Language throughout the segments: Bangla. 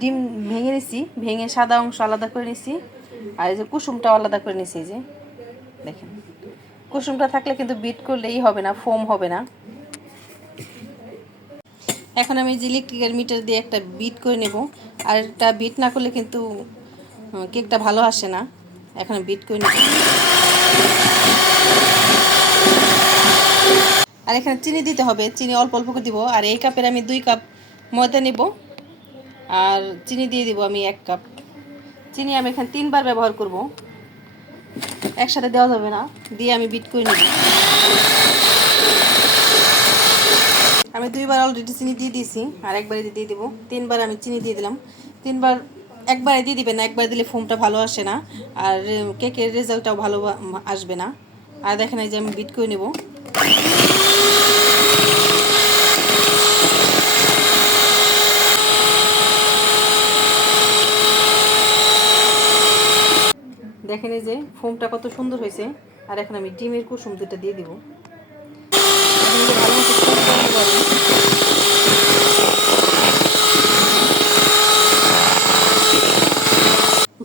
ডিম ভেঙে নিছি, ভেঙে সাদা অংশ আলাদা করে নিছি, আর এই যে কুসুমটা আলাদা করে নিছি। এই যে দেখেন, কুসুমটা থাকলে কিন্তু বিট করলেই হবে না, ফোম হবে না। এখন আমি যে ইলেকট্রিক্যাল মিটার দিয়ে একটা বিট করে নেব, আর এটা বিট না করলে কিন্তু কেকটা ভালো আসে না। এখন বিট করে নেব। আর এখানে চিনি দিতে হবে, চিনি অল্প অল্প করে দিব। আর এই কাপের আমি 2 কাপ ময়দা নেব, আর চিনি দিয়ে দিব আমি 1 কাপ। চিনি আমি এখানে 3 বার ব্যবহার করব, একসাথে দেওয়া যাবে না। দিয়ে আমি বিট করে নেব। আমি 2 বার অলরেডি চিনি দিয়ে দিয়েছি, আর একবারে দিয়ে দিব। 3 বার আমি চিনি দিয়ে দিলাম। 3 বার একবারে দিয়ে দিবেন না, একবার দিলে ফোমটা ভালো আসে না, আর কেকের রেজাল্টটাও ভালো আসবে না। আর দেখেন এই যে আমি বিট করে নেব। দেখেন এই যে ফোমটা কত সুন্দর হয়েছে। আর এখন আমি ডিমের কুসুম 2টা দিয়ে দিব।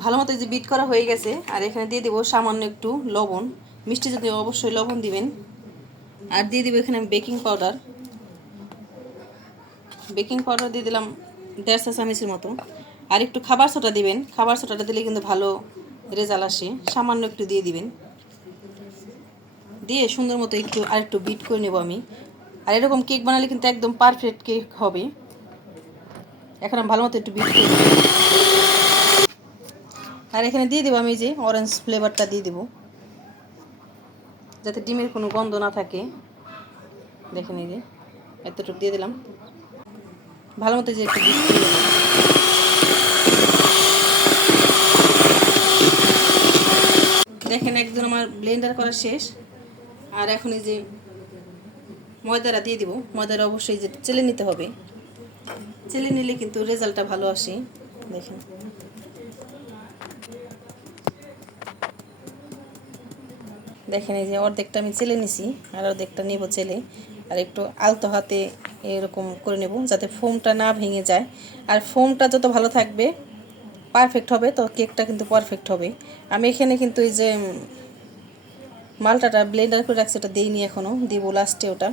ভালো মতো যে বিট করা হয়ে গেছে। আর এখানে দিয়ে দেবো সামান্য একটু লবণ, মিষ্টি যদি অবশ্যই লবণ দিবেন। আর দিয়ে দিব এখানে আমি বেকিং পাউডার। বেকিং পাউডার দিয়ে দিলাম 1.5 চা চামচের মতো। আর একটু খাবার সোডা দিবেন, খাবার সোডাটা দিলে কিন্তু ভালো রেজাল্ট আসে। সামান্য একটু দিয়ে দিবেন, দিয়ে সুন্দর মতো একটু বিট করে নেব আমি। আর এরকম কেক বানালে কিন্তু একদম পারফেক্ট কেক হবে। এখন আমি ভালো মতো একটু বিট করে নেব। আর এখানে দিয়ে দেবো আমি যে অরেঞ্জ ফ্লেভারটা দিয়ে দেবো, যাতে ডিমের কোনো গন্ধ না থাকে। দেখেন এই যে এতটুকু দিয়ে দিলাম। ভালো মতো যে একটু বিট করে নেব। দেখেন একদম আমার ব্লেন্ডার করা শেষ। আর এখন এই যে ময়দাটা দিয়ে দিব। ময়দাটা অবশ্যই যে চেলে নিতে হবে, চেলে নিলে কিন্তু রেজাল্টটা ভালো আসে। দেখেন দেখেন এই যে অর্ধেকটা আমি চেলে নিছি, আর অর্ধেকটা নেব চেলে। আর একটু আলতো হাতে এরকম করে নেব, যাতে ফোমটা না ভেঙে যায়। আর ফোমটা যত ভালো থাকবে পারফেক্ট হবে, তো কেকটা কিন্তু পারফেক্ট হবে। আমি এখানে কিন্তু এই যে মালটাটা ব্লেন্ডার করে রাখছি, ওটা দিইনি, এখনও দিব লাস্টে। ওটা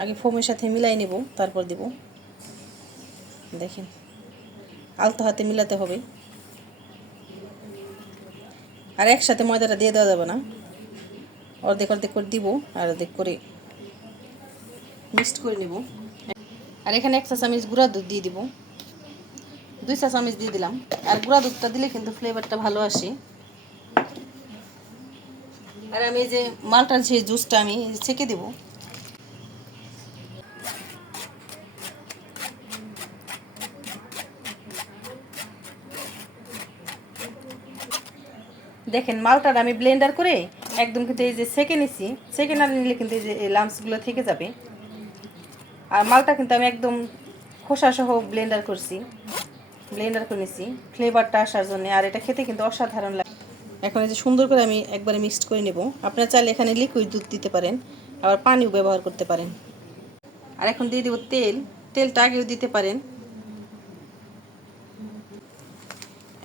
আগে ফোমের সাথে মিলাই নেব, তারপর দেব। দেখেন আলতো হাতে মিলাতে হবে। আর একসাথে ময়দাটা দিয়ে দেওয়া যাবে না, অর্ধেক অর্ধেক করে দিব, আর অর্ধেক করে মিক্সড করে নেব। আর এখানে 1 চা চামচ গুঁড়া দুধ দিয়ে দিব, 2 চা চামচ দিয়ে দিলাম। আর গুঁড়া দুধটা দিলে কিন্তু ফ্লেভারটা ভালো আসে। আর আমি এই যে মালটার যে জুসটা আমি ছেঁকে দেব। দেখেন মালটার আমি ব্লেন্ডার করে একদম কিন্তু এই যে ছেঁকে নিছি। ছেঁকে না নিলে কিন্তু এই যে লাম্পসগুলো থেকে যাবে। আর মালটা কিন্তু আমি একদম খোসা সহ ব্লেন্ডার করছি, ব্লেন্ডার করে নিছি ফ্লেভারটা আসার জন্য। আর এটা খেতে কিন্তু অসাধারণ লাগে। এখন এই যে সুন্দর করে আমি একবারে মিক্সড করে নেব। আপনারা চাইলে এখানে লিকুইড দুধ দিতে পারেন, আবার পানিও ব্যবহার করতে পারেন। আর এখন দিয়ে দেবো তেল, তেলটা আগেও দিতে পারেন।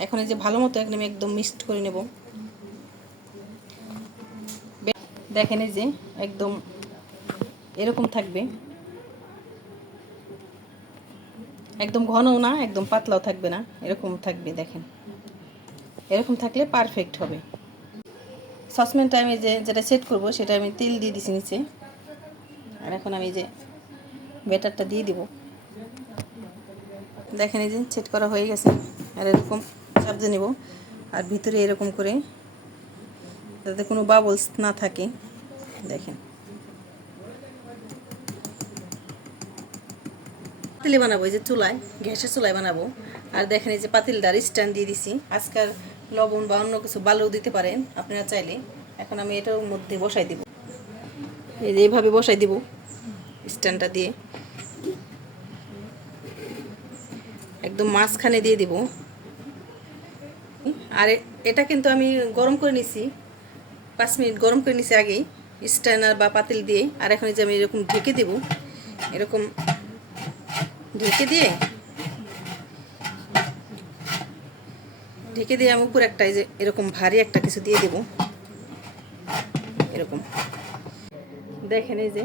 এখন এই যে ভালো মতো একদম মিক্সড করে নেব। দেখেন এই যে একদম এরকম থাকবে, একদম ঘনও না একদম পাতলাও থাকবে না, এরকম থাকবে। দেখেন এরকম থাকলে পারফেক্ট হবে। সসপ্যানটা আমি যেটা সেট করব সেটা আমি তেল দিয়ে দিছি নিচে। আর এখন আমি যে ব্যাটারটা দিয়ে দিব। দেখেন এই যে সেট করা হয়ে গেছে। আর এরকম চাপতে নেব, আর ভিতরে এরকম করে যাতে কোনো বাবলস না থাকে। দেখেন পাতিলে বানাবো, এই যে চুলায়, গ্যাসের চুলায় বানাবো। আর দেখেন এই যে পাতিলটার স্ট্যান্ড দিয়ে দিছি। আজকাল লবণ বা অন্য কিছু বালুও দিতে পারেন আপনারা চাইলে। এখন আমি এটার মধ্যে বসাই দিব, এই যে এইভাবে বসাই দিব স্ট্যান্ডটা দিয়ে। একদম মাঝখানে দিয়ে দিব। আর এটা কিন্তু আমি গরম করে নিছি, 5 মিনিট গরম করে নিছি আগেই স্ট্যান্ডার বা পাতিল দিয়ে। আর এখন এই যে আমি এরকম ঢেকে দেব, এরকম ঢেকে দিয়ে ঢেকে দিয়ে আমি উপরে একটা এই যে এরকম ভারী একটা কিছু দিয়ে দেব, এরকম। দেখেন এই যে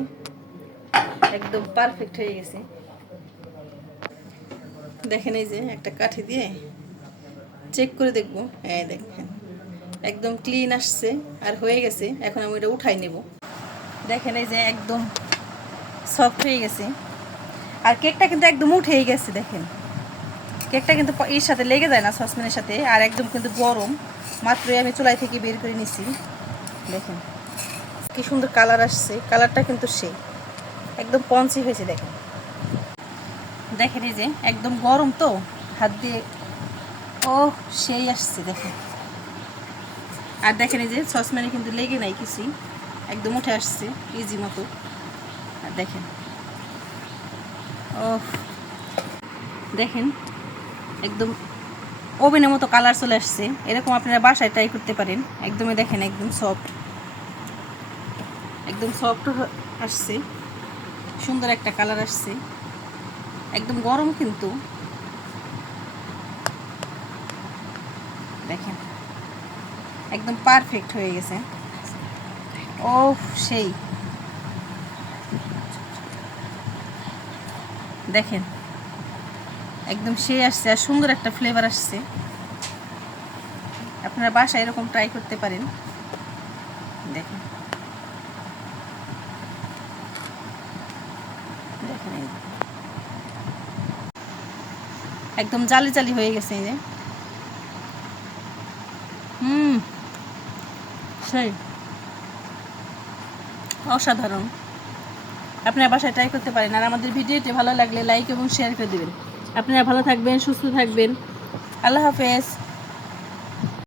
একদম পারফেক্ট হয়ে গেছে। দেখেন এই যে একটা কাঠি দিয়ে চেক করে দেখব, এই দেখেন একদম ক্লিন আসছে আর হয়ে গেছে। এখন আমি এটা উঠাই নেব। দেখেন এই যে একদম সফট হয়ে গেছে আর কেকটা কিন্তু একদম উঠেই গেছে। দেখেন কেকটা কিন্তু এর সাথে লেগে যায় না, সসপ্যানের সাথে, আর একদম কিন্তু গরম। মাত্রই আমি চুলাই থেকে বের করে নিছি। দেখেন কি সুন্দর কালার আসছে, কালারটা কিন্তু সেই একদম পঞ্চি হয়েছে। দেখেন দেখেন এই যে একদম গরম তো হাত দিয়ে, ও সেই আসছে। দেখেন আর দেখেন এই যে সসপ্যানে কিন্তু লেগে নাই কিছুই, একদম উঠে আসছে ইজি মতো। আর দেখেন ও দেখেন একদম ওভেনের মতো কালার চলে আসছে। এরকম আপনারা বাসায় ট্রাই করতে পারেন। একদমই দেখেন একদম সফট, একদম সফট আসছে, সুন্দর একটা কালার আসছে, একদম গরম কিন্তু। দেখেন একদম পারফেক্ট হয়ে গেছে। ও সেই দেখেন একদম সেই আসছে আর সুন্দর একটা ফ্লেভার আসছে। আপনারা বাসায় এরকম ট্রাই করতে পারেন। দেখেন দেখেন একদম জালি জালি হয়ে গেছে এই যে। সেই অসাধারণ। আপনারা বাসায় ট্রাই করতে পারেন। আর আমাদের ভিডিওটি ভালো লাগলে লাইক এবং শেয়ার করে দেবেন। আপনারা ভালো থাকবেন, সুস্থ থাকবেন। আল্লাহ হাফেজ।